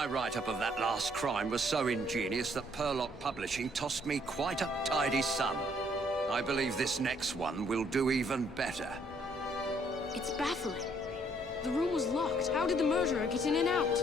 My write-up of that last crime was so ingenious that Purlock Publishing tossed me quite a tidy sum. I believe this next one will do even better. It's baffling. The room was locked. How did the murderer get in and out?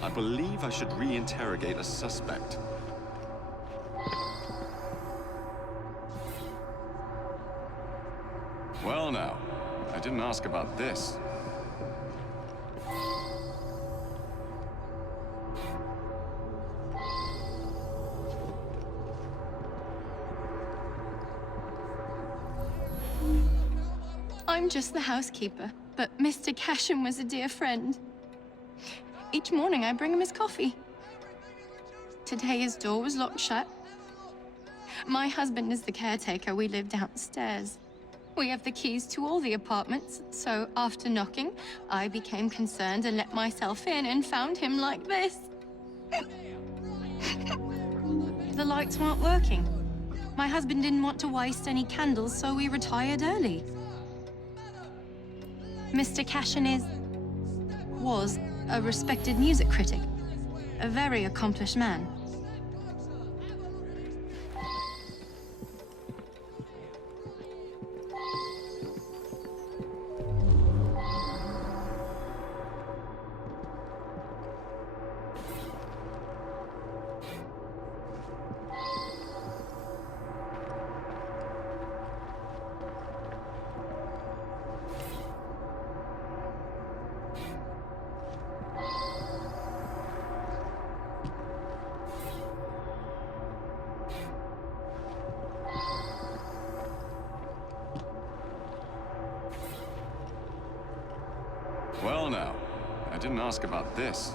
I believe I should re-interrogate a suspect. Well now, I didn't ask about this. I'm just the housekeeper, but Mr. Cashin was a dear friend. Each morning I bring him his coffee. Today his door was locked shut. My husband is the caretaker. We live downstairs. We have the keys to all the apartments, so after knocking, I became concerned and let myself in and found him like this. The lights weren't working. My husband didn't want to waste any candles, so we retired early. Mr. Cashin was a respected music critic, a very accomplished man. Well now, I didn't ask about this.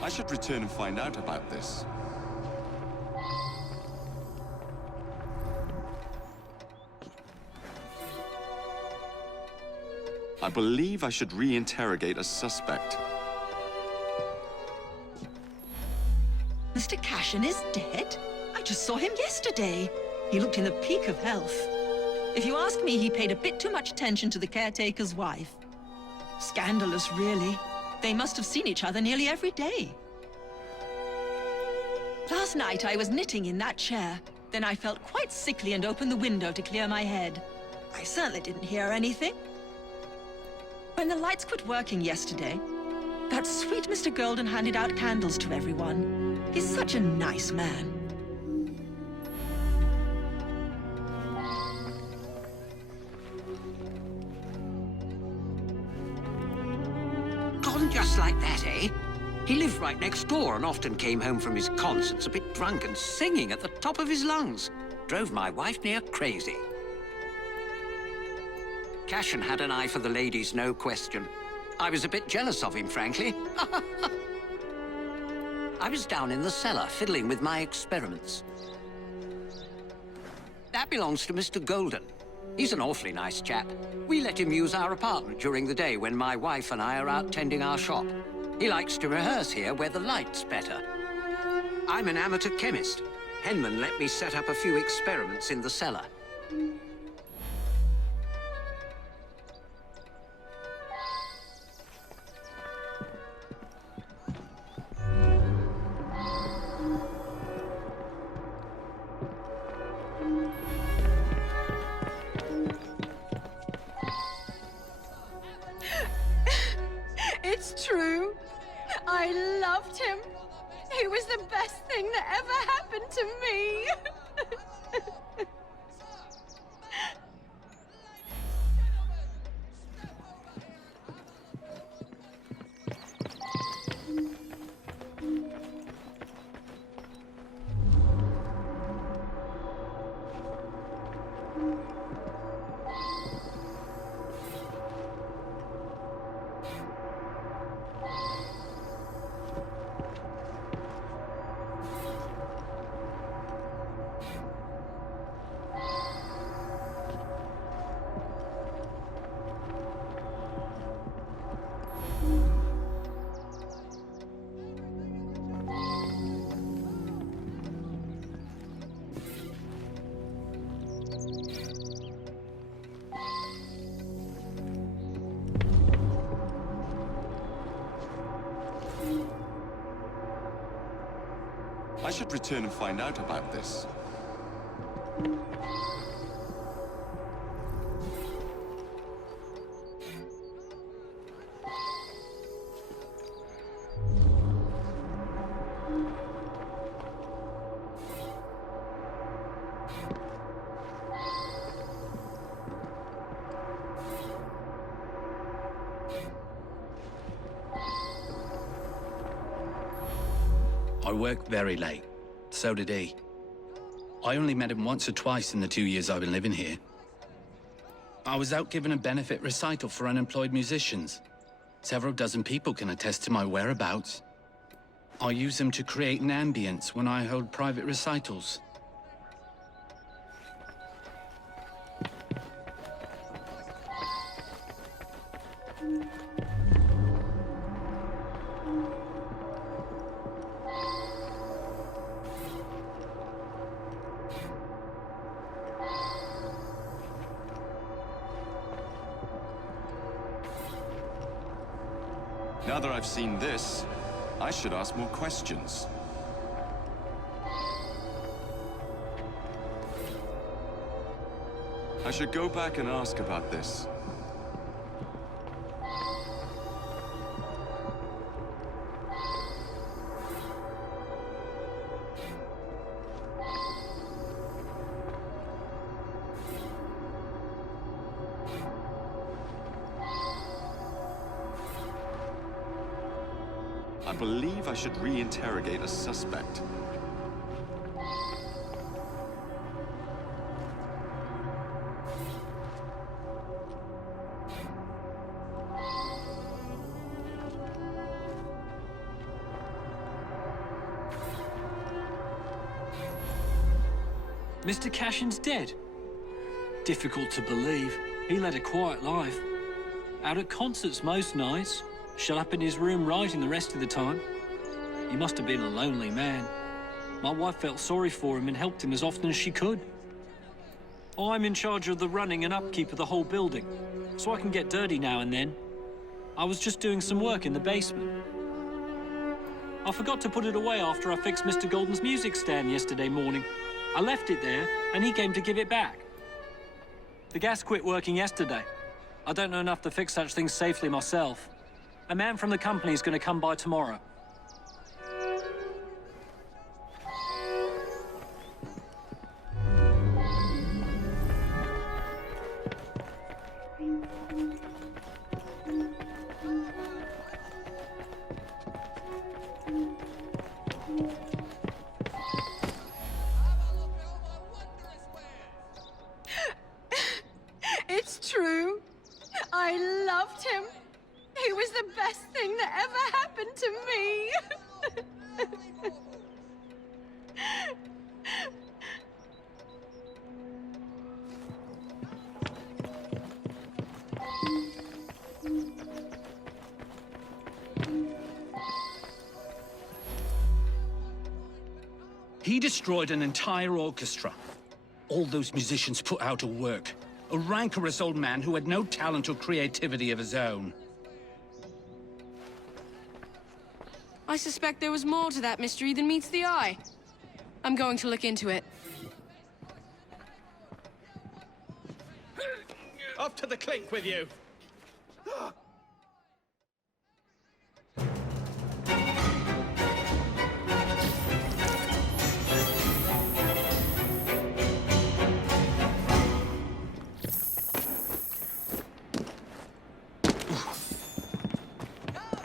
I should return and find out about this. I believe I should re-interrogate a suspect. Mr. Cashin is dead? I just saw him yesterday. He looked in the peak of health. If you ask me, he paid a bit too much attention to the caretaker's wife. Scandalous, really. They must have seen each other nearly every day. Last night, I was knitting in that chair. Then I felt quite sickly and opened the window to clear my head. I certainly didn't hear anything. When the lights quit working yesterday, that sweet Mr. Golden handed out candles to everyone. He's such a nice man. Gone just like that, eh? He lived right next door and often came home from his concerts a bit drunk and singing at the top of his lungs. Drove my wife near crazy. Cashin had an eye for the ladies, no question. I was a bit jealous of him, frankly. I was down in the cellar, fiddling with my experiments. That belongs to Mr. Golden. He's an awfully nice chap. We let him use our apartment during the day when my wife and I are out tending our shop. He likes to rehearse here where the light's better. I'm an amateur chemist. Henman let me set up a few experiments in the cellar. It's true. I loved him. He was the best thing that ever happened to me. I should return and find out about this. I worked very late. So did he. I only met him once or twice in the 2 years I've been living here. I was out giving a benefit recital for unemployed musicians. Several dozen people can attest to my whereabouts. I use them to create an ambience when I hold private recitals. Now that I've seen this, I should ask more questions. I should go back and ask about this. I believe I should re-interrogate a suspect. Mr. Cashin's dead. Difficult to believe. He led a quiet life. Out at concerts most nights. Shut up in his room writing the rest of the time. He must have been a lonely man. My wife felt sorry for him and helped him as often as she could. I'm in charge of the running and upkeep of the whole building, so I can get dirty now and then. I was just doing some work in the basement. I forgot to put it away after I fixed Mr. Golden's music stand yesterday morning. I left it there, and he came to give it back. The gas quit working yesterday. I don't know enough to fix such things safely myself. A man from the company is going to come by tomorrow. It's true. to me. He destroyed an entire orchestra. All those musicians put out of work. A rancorous old man who had no talent or creativity of his own. I suspect there was more to that mystery than meets the eye. I'm going to look into it. Off to the clink with you!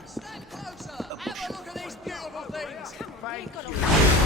Stand closer! Have a look at these beautiful things!